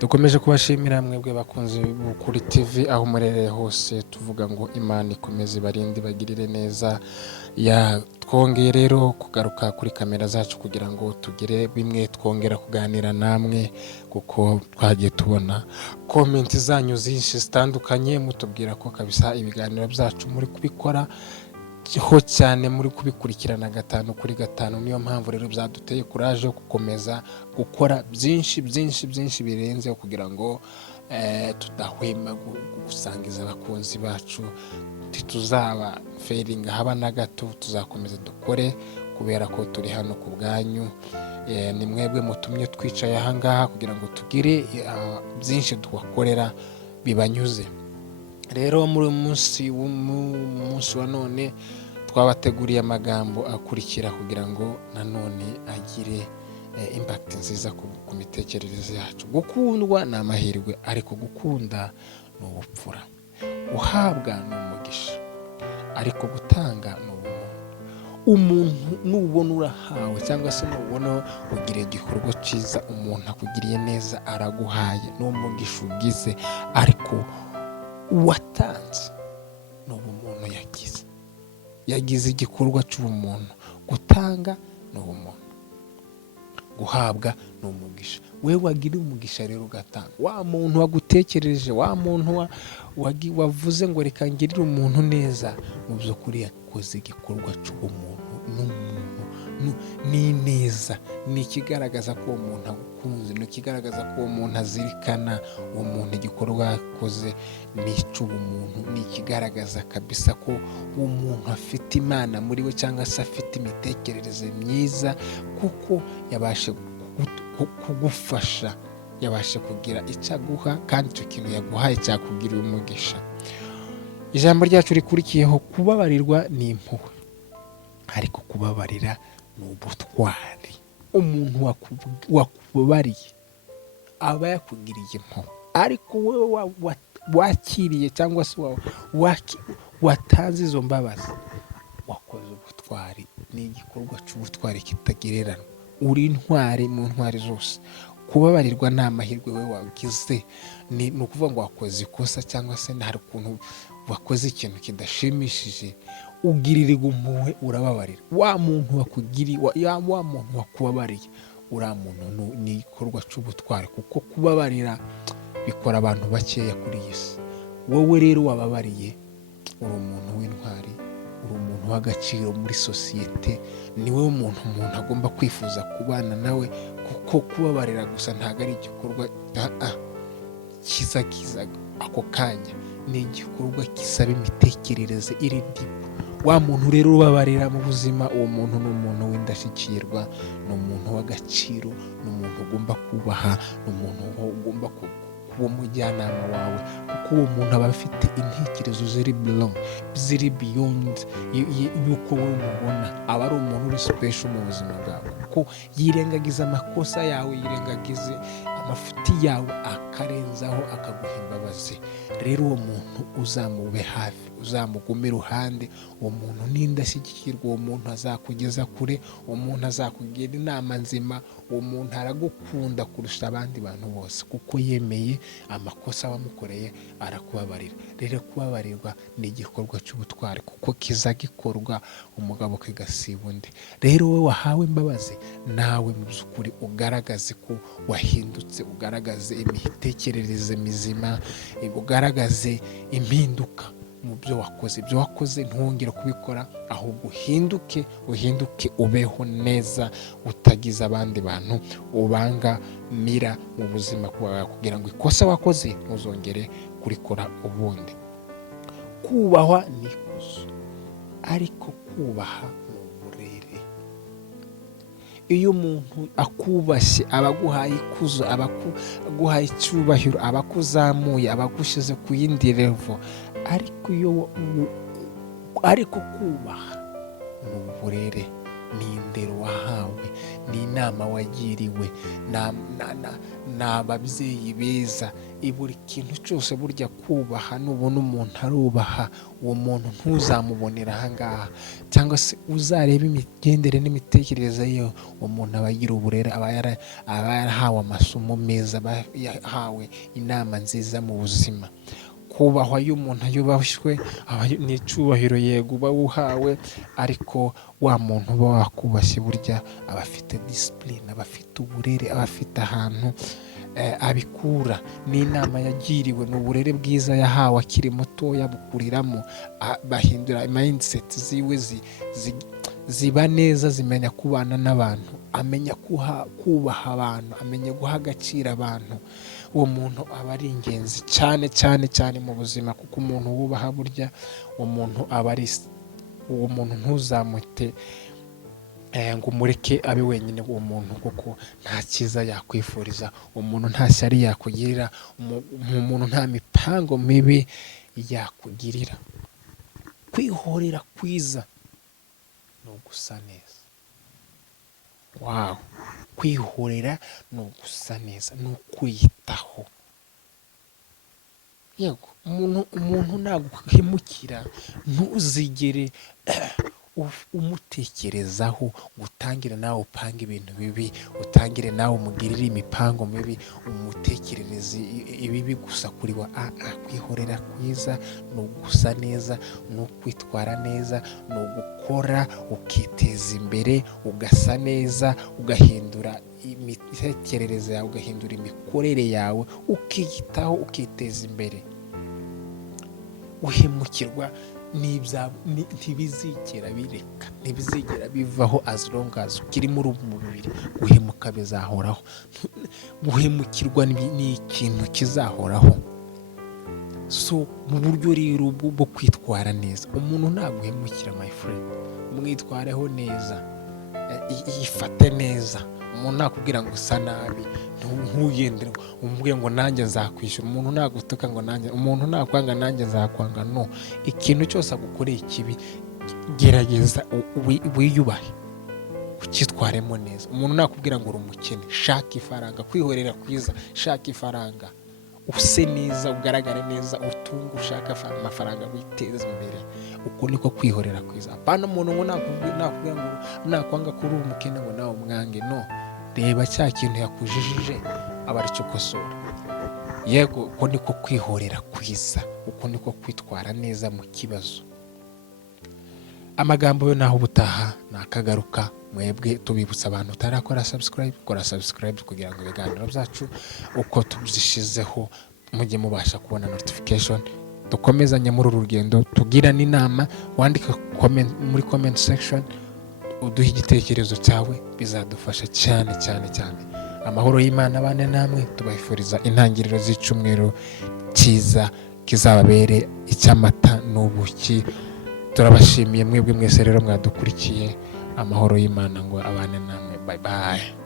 Dukomeje kubashimira mwebwe bakunze kuri TV aho murereye hose, tuvuga ngo Imana ikomeze ibarinde ibagirire neza. Twongeye rero kugaruka kuri kamera zacu kugira ngo tugire bimwe twongera kuganira namwe, kuko twagiye tubona komenti zanyu zinshi zitandukanye mutubwira ko kabisa ibiganiro byacu muri kubikora ho cyane, muri kubikurikirana 5 kuri 5. Niyo mpamvu rero byaduteye kuraje yo gukomeza gukora byinshi birenze kugira ngo tudahwema gusangiza abakunzi bacu. Tituzaba failing haba na gato, tuzakomeza dukore kubera ko turi hano ku bwanyu. Ni mwebwe mutumye twicaye aha ngaha kugira ngo tugire byinshi tubakorera bibanyuze. Rero muri umunsi wa none twabateguriye amagambo akurikira kugira ngo nanone agire impact nziza ku mitekerereze yacu. Gukundwa ni amahirwe, ariko gukunda ni ubupfura. Guhabwa ni umugisha, ariko gutanga ni ubumuntu. Umuntu nubona urahawe cyangwa se nubona ugira igikorwa cyiza umuntu akugiriye neza, araguhaye, ni umugisha ugize, ariko uwatanze ni ubumuntu yagize igikorwa cy'ubumuntu. Gutanga ni ubumuntu, guhabwa ni umugisha. Wewe wagira umugisha rero ugatanga. Wa muntu wagutekereje, wa muntu wavuze ngo reka ngirire umuntu neza, mu by'ukuri yakoze igikorwa cy'ubumuntu. Ni neza, ni ikigaragaza ko uwo muntu agukunze, ni ikigaragaza ko uwo muntu azirikana uwo muntu. Igikorwa yakoze ni icy'ubumuntu, ni ikigaragaza kabisa ko uwo muntu afite Imana muri we, cyangwa se afite imitekerereze myiza, kuko yabashe kugufasha, yabashe kugira icyo aguha, kandi icyo kintu yaguhaye cyakugirira umugisha. Ijambo ryacu rikurikiyeho, kubabarirwa ni impuhwe, ariko kubabarira ni ubutwari. Umuntu wakubabariye aba yakugiriye impuhwe, ariko wowe wakiriye cyangwa se watanze izo mbabazi, wakoze ubutwari. Ni igikorwa cy'ubutwari kitagereranywa. Uri intwari mu ntwari zose. Kubabarirwa ni amahirwe we wagize. Ni ukuvuga ngo wakoze ikosa, cyangwa se hari ukuntu wakoze ikintu kidashimishije, ugiririrwa impuhwe, urababarira. Wa muntu wa muntu wakubabariye, uriya muntu ni igikorwa cy'ubutwari, kuko kubabarira bikora abantu bakeya kuri iyi si. Wowe rero wababariye, uri umuntu w'intwari, uri umuntu w'agaciro muri sosiyete. Ni wowe umuntu agomba kwifuza kubana nawe, kuko kubabarira gusa ntabwo ari igikorwa kiza ako kanya. Ni igikorwa kisaba imitekerereze iri dipu. Wa muntu rero ubabarira mu buzima, uwo muntu ni umuntu w'indashyikirwa, ni umuntu w'agaciro, ni umuntu ugomba kubaha, ni umuntu ugomba kuba umujyanama wawe, kuko uwo muntu aba afite intekerezo ziri beyond yuko wowe umubona. Aba ari umuntu uri special mu buzima bwawe, kuko yirengagiza amakosa yawe, yirengagize amafuti yawe, akarenzaho akaguha imbabazi. Rero uwo muntu uzamube hafi, uzamugume iruhande. Uwo muntu ni indashyikirwa, uwo muntu azakugeza kure, uwo muntu azakugira inama nzima. Uwo muntu aragukunda kurusha abandi bantu bose, kuko yemeye amakosa wamukoreye, arakubabarira. Rero kubabarirwa ni igikorwa cy'ubutwari, kuko kiza gikorwa umugabo kigasiba undi. Rero wowe wahawe imbabazi, nawe mu by'ukuri ugaragaze ko wahindutse, ugaragaze imitekerereze mizima, ugaragaze impinduka mu byo wakoze. Ibyo wakoze ntuwongere kubikora, ahubwo uhinduke ubeho neza, utagize abandi bantu ubangamira mu buzima bwawe, kugira ngo ikosa wakoze ntuzongere kurikora ubundi. Kubahwa ni ikuzo, ariko kubaha ni uburere. Iyo umuntu akubashye, aba aguhaye ikuzo, aba aguhaye icyubahiro, aba akuzamuye, aba agushyize ku yindi level. Ariko kubaha ni uburere, ni indero wahawe, ni inama wagiriwe n'ababyeyi beza. Buri kintu cyose burya kubaha, nubona umuntu arubaha uwo muntu ntuzamubonera ahangaha, cyangwa se uzareba imigendere n'imitekerereze ye, uwo muntu aba agira uburere, aba yarahawe amasomo meza, aba yahawe inama nziza mu buzima. Kubahwa iyo umuntu yubashywe n'icyubahiro yego uba wuhawe, ariko wa muntu uba wakubashye burya aba afite disipurine, aba afite uburere, aba afite ahantu abikura. n'inama yagiriwe, ni uburere bwiza yahawe akiri mutoya bukuriramo, bahindura mindset ziwe ziba neza, zimenya kubana n'abantu, amenya kubaha abantu, amenya guha agaciro abantu. Uwo muntu aba ari ingenzi cyane cyane cyane mu buzima, kuko umuntu wubaha burya uwo muntu aba ari, uwo muntu ntuzamute ngo umureke abe wenyine uwo muntu, kuko nta cyiza yakwifuriza uwo muntu, nta shyari yakugirira umuntu, nta mipango mibi yakugirira. Kwihorera kwiza ni ugusa neza. Wow, kwihorera ni ugusa neza, ni ukwiyitaho. Yego, umuntu naguhemukira ntuzigere umutekerezaho, utangire nawe upanga ibintu bibi, utangire nawe umugirire imipango mibi, umutekerereze ibibi gusa kuri we. Kwihorera kwiza ni ugusa neza, ni ukwitwara neza, ni ugukora ukiteza imbere, ugasa neza, ugahindura imitekerereze yawe, ugahindura imikorere yawe, ukiyitaho, ukiteza imbere. Uhemukirwa ntibizigera bireka, ntibizigera bivaho as long as ukiri muri ubu mubiri. Guhemuka bizahoraho, guhemukirwa ni ikintu kizahoraho. So mu buryo rero bwo kwitwara neza, umuntu naguhemukira my friend, mwitwareho neza, yifate neza. Umuntu nakubwira ngo usa nabi, ntuyendere umubwire ngo nanjye nzakwishyura. Umuntu nagutuka ngo nanjye, umuntu nakwanga nanjye nzakwanga, no. Ikintu cyose agukoreye kibi, gerageza wiyubahe, ukitwaremo neza. Umuntu nakubwira ngo uri umukene, shaka ifaranga. Kwihorera kwiza, shaka ifaranga, use neza, ugaragare neza, utunge, ushaka amafaranga, witeze imbere. Uko niko kwihorera kwiza. Apana umuntu ngo nakubwira ngo nakwanga ko uri umukene ngo nawe umwange, no. Reba cya kintu yakujijije aba ari cyo ukosora. Yego, uko niko kwihorera kwiza, uko niko kwitwara neza mu kibazo. Amagambo yo naho ubutaha nakagaruka. Mwebwe tubibutsa abantu utarakora subscribe, kora subscribe kugira ngo ibiganiro byacu uko tubishizeho mujye mubasha kubona notification. Dukomezanye muri uru rugendo, tugirana inama. Wandika muri comment section, uduhe igitekerezo cyawe, bizadufasha cyane cyane cyane. Amahoro y'Imana abane namwe, tubahifuriza intangiriro z'icyumweru cyiza kizababere icy'amata n'ubuki. Turabashimiye mwebwe mwese rero mwadukurikiye. Amahoro y'Imana ngo abane namwe. Bye bye.